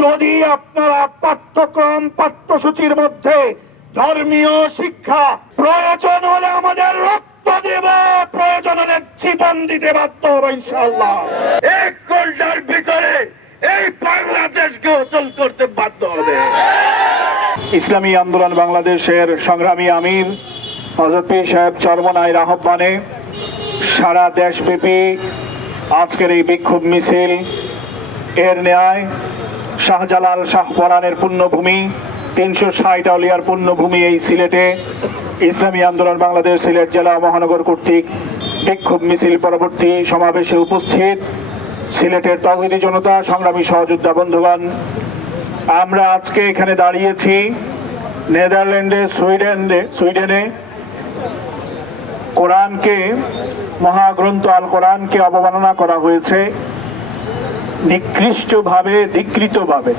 যদি আপনারা পাঠ্যসূচির মধ্যে ধর্মীয় শিক্ষা প্রয়োজন হলে আমাদের রক্ত দেব, প্রয়োজন হলে জীবন দিতে বাধ্য হবে ইনশাআল্লাহ। এক ঘন্টার ভিতরে এই বাংলাদেশকে অচল করতে বাধ্য হবে। ইসলামী আন্দোলন বাংলাদেশের সংগ্রামী আমির হযরত পীর সাহেব চরমনাইর আহ্বানে সারা দেশব্যাপী আজকের এই বিক্ষোভ মিছিল এর ন্যায় শাহজালাল শাহপরানের পুণ্যভূমি 360 আউলিয়ার পুণ্যভূমি এই সিলেটে ইসলামী আন্দোলন বাংলাদেশ সিলেট জেলা মহানগর কর্তৃক বিক্ষোভ মিছিল পরবর্তী সমাবেশে উপস্থিত সিলেটের তাওহীদি জনতা, সংগ্রামী সহযোদ্ধা বন্ধুগণ, আমরা আজকে এখানে দাঁড়িয়েছি নেদারল্যান্ডে, সুইডেনে কোরআনকে, মহাগ্রন্থ আল কোরআনকে অবমাননা করা হয়েছে নিকৃষ্টভাবে, ধিক্কৃতভাবে।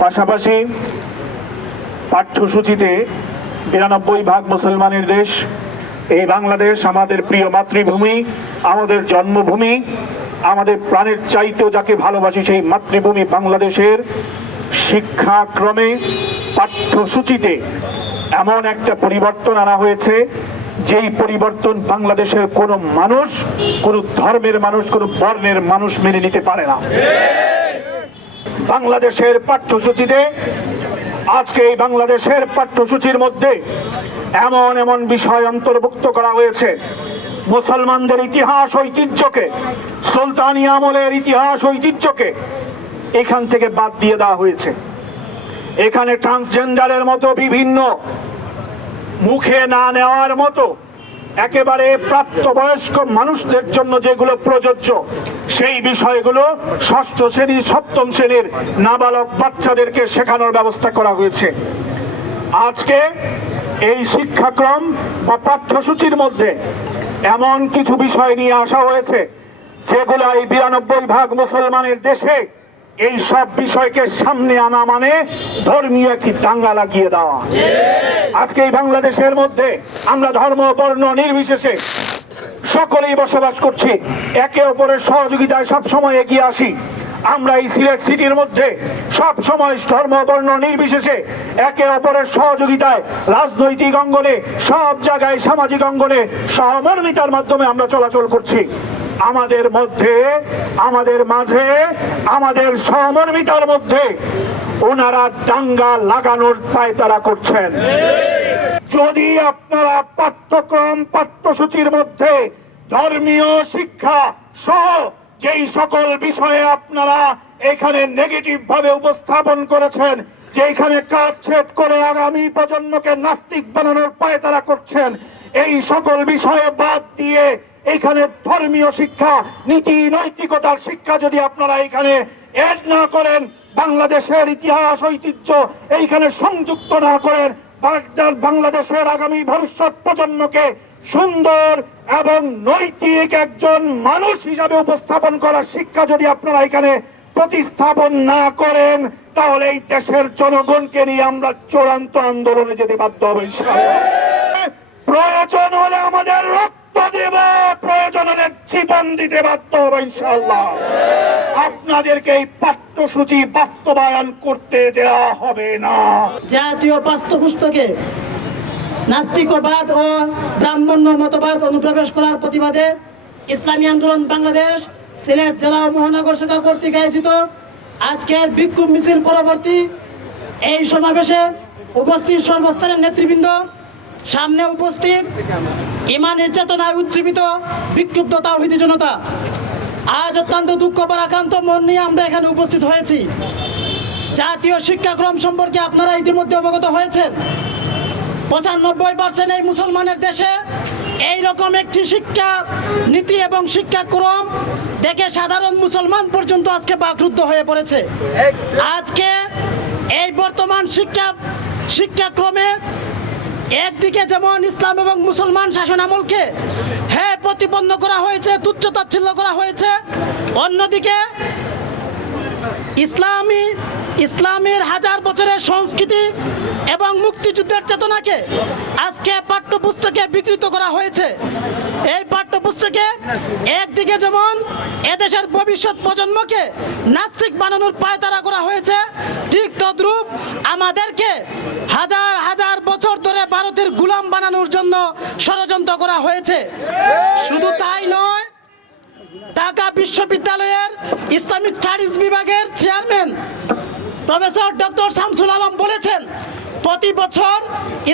পাশাপাশি পাঠ্যসূচিতে 92% মুসলমানের দেশ এই বাংলাদেশ, আমাদের প্রিয় মাতৃভূমি, আমাদের জন্মভূমি, আমাদের প্রাণের চাইতেও যাকে ভালোবাসি সেই মাতৃভূমি বাংলাদেশের শিক্ষাক্রমে পাঠ্যসূচিতে এমন একটা পরিবর্তন আনা হয়েছে যেই পরিবর্তন বাংলাদেশের কোনো মানুষ, কোনো ধর্মের মানুষ, কোনো বর্ণের মানুষ মেনে নিতে পারে না। বাংলাদেশের পাঠ্যসূচিতে আজকে এই বাংলাদেশের পাঠ্যসূচির মধ্যে এমন এমন বিষয় অন্তর্ভুক্ত করা হয়েছে মুসলমানদের ইতিহাস ঐতিহ্যকে, সুলতানি আমলের ইতিহাস ঐতিহ্যকে এখান থেকে বাদ দিয়ে দেওয়া হয়েছে। এখানে ট্রান্সজেন্ডারের মতো বিভিন্ন মুখে না নেওয়ার মতো একেবারে প্রাপ্তবয়স্ক মানুষদের জন্য যেগুলো প্রযোজ্য সেই বিষয়গুলো ষষ্ঠ শ্রেণী, সপ্তম শ্রেণীর নাবালক বাচ্চাদেরকে শেখানোর ব্যবস্থা করা হয়েছে। আজকে এই শিক্ষাক্রম বা পাঠ্যসূচির মধ্যে এমন কিছু বিষয় নিয়ে আসা হয়েছে যেগুলো এই 92% মুসলমানের দেশে এই সব বিষয়কে সামনে আনা মানে ধর্মীয় কি দাঙ্গা লাগিয়ে দেওয়া। আজকে এই বাংলাদেশের মধ্যে আমরা ধর্ম বর্ণ নির্বিশেষে সকলেই বসবাস করছি, একে অপরের সহযোগিতায় সব সময় এগিয়ে আসি। আমরা এই সিলেট সিটির মধ্যে সব সময় ধর্ম বর্ণ নির্বিশেষে একে অপরের সহযোগিতায় রাজনৈতিক অঙ্গনে, সব জায়গায় সামাজিক অঙ্গনে সহমর্মিতার মাধ্যমে আমরা চলাচল করছি। আমাদের মধ্যে, আমাদের মাঝে, আমাদের সহমর্মিতার মধ্যে ওনারা দাঙ্গা লাগানোর পায়তারা করছেন। যদি আপনারা পাঠ্যসূচির মধ্যে ধর্মীয় শিক্ষা সহ যেই সকল বিষয়ে আপনারা এখানে নেগেটিভ ভাবে উপস্থাপন করেছেন, যে এখানে কাটছেট করে আগামী প্রজন্মকে নাস্তিক বানানোর পায়তারা করছেন, এই সকল বিষয়ে বাদ দিয়ে এখানে ধর্মীয় শিক্ষা, নীতি নৈতিকতার শিক্ষা যদি আপনারা এখানে এড না করেন, বাংলাদেশের ইতিহাস ঐতিহ্য এইখানে সংযুক্ত না করেন, বাংলাদেশের আগামী ভবিষ্যৎ প্রজন্মকে সুন্দর এবং নৈতিক একজন মানুষ হিসাবে উপস্থাপন করার শিক্ষা যদি আপনারা এখানে প্রতিস্থাপন না করেন, তাহলে এই দেশের জনগণকে নিয়ে আমরা চূড়ান্ত আন্দোলনে যেতে বাধ্য হব ইনশাআল্লাহ। প্রয়োজন হলে আমাদের রক্ত দেব, প্রয়োজন হলে জীবন দিতে বাধ্য হব ইনশাআল্লাহ। আপনাদেরকে এই পাঠ্যসূচি বাস্তবায়ন করতে দেওয়া হবে না। জাতীয় পাঠ্যপুস্তকে নাস্তিকবাদ ও ব্রাহ্মণ্য মতবাদ অনুপ্রবেশ করার প্রতিবাদে ইসলামী আন্দোলন বাংলাদেশ সিলেট জেলা মহানগর শাখা কর্তৃক আয়োজিত আজকের বিক্ষোভ মিছিল পরবর্তী এই সমাবেশে উপস্থিত সর্বস্তরের নেতৃবৃন্দ, সামনে উপস্থিত ইমানের চেতনায় উজ্জীবিত বিক্ষুব্ধ তাওহীদি জনতা, আজ অত্যন্ত দুঃখ পরাক্রান্ত মন নিয়ে আমরা এখানে উপস্থিত হয়েছি। জাতীয় শিক্ষাক্রম সম্পর্কে আপনারা ইতিমধ্যে অবগত হয়েছেন। 95% এই মুসলমানের দেশে এইরকম একটি শিক্ষা নীতি এবং শিক্ষাক্রম দেখে সাধারণ মুসলমান পর্যন্ত আজকে বাকরুদ্ধ হয়ে পড়েছে। আজকে এই বর্তমান শিক্ষাক্রমে একদিকে যেমন ইসলাম এবং মুসলমান শাসন আমলকে প্রতিপন্ন করা হয়েছে, তুচ্ছ-তাচ্ছিল্য করা হয়েছে, অন্যদিকে ইসলামের হাজার বছরের সংস্কৃতি এবং মুক্তিযুদ্ধের চেতনাকে আজকে পাঠ্যপুস্তকে বিকৃত করা হয়েছে। এই পাঠ্যপুস্তকে একদিকে যেমন এদেশের ভবিষ্যৎ প্রজন্মকে নাস্তিক বানানোর পায়তারা করা হয়েছে, আমাদেরকে হাজার হাজার বছর ধরে ভারতের গোলাম বানানোর জন্য ষড়যন্ত্র করা হয়েছে। শুধু তাই নয়, ঢাকা বিশ্ববিদ্যালয়ের ইসলামিক স্টাডিজ বিভাগের chairman professor doctor Shamsul Alam বলেছেন, প্রতি বছর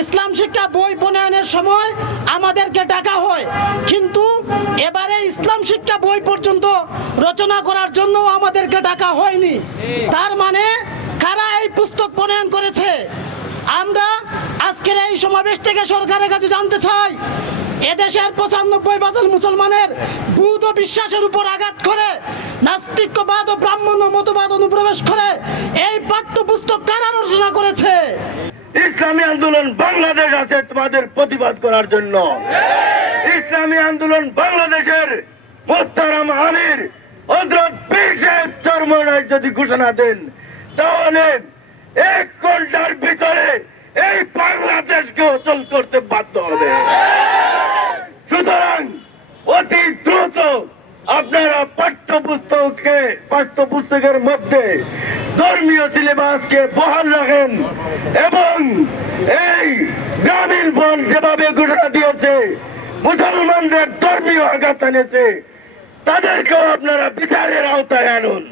ইসলাম শিক্ষা বই প্রণয়নের সময় আমাদেরকে ডাকা হয়, কিন্তু এবারে ইসলাম শিক্ষা বই পর্যন্ত রচনা করার জন্য আমাদেরকে ডাকা হয়নি। তার মানে কারা এই পুস্তক প্রণয়ন করেছে? আমরা আজকের এই সমাবেশ থেকে সরকারের কাছে জানতে চাই, এদেশের 95% মুসলমানের বুধ ও বিশ্বাসের উপর আঘাত করে নাস্তিক্যবাদ ও ব্রাহ্মণ্য মতবাদ অনুপ্রবেশ করে এই পাঠ্যপুস্তক কারা রচনা করেছে? ইসলামী আন্দোলন বাংলাদেশ আছে তোমাদের প্রতিবাদ করার জন্য। ইসলামী আন্দোলন বাংলাদেশের মোহতারাম আমির হযরত পীর সাহেব চরমনায় যদি ঘোষণা দেন, তাহলে 1 ঘন্টার ভিতরে এই বাংলাদেশকে অচল করতে বাধ্য হবে। সুতরাং অতি দ্রুত আপনারা পাঠ্যপুস্তকের মধ্যে ধর্মীয় সিলেবাসকে বহাল রাখেন এবং এই গ্রামীণ ফোন যেভাবে ঘোষণা দিয়েছে মুসলমানদের ধর্মীয় আঘাত এনেছে, তাদেরকেও আপনারা বিচারের আওতায় আনুন।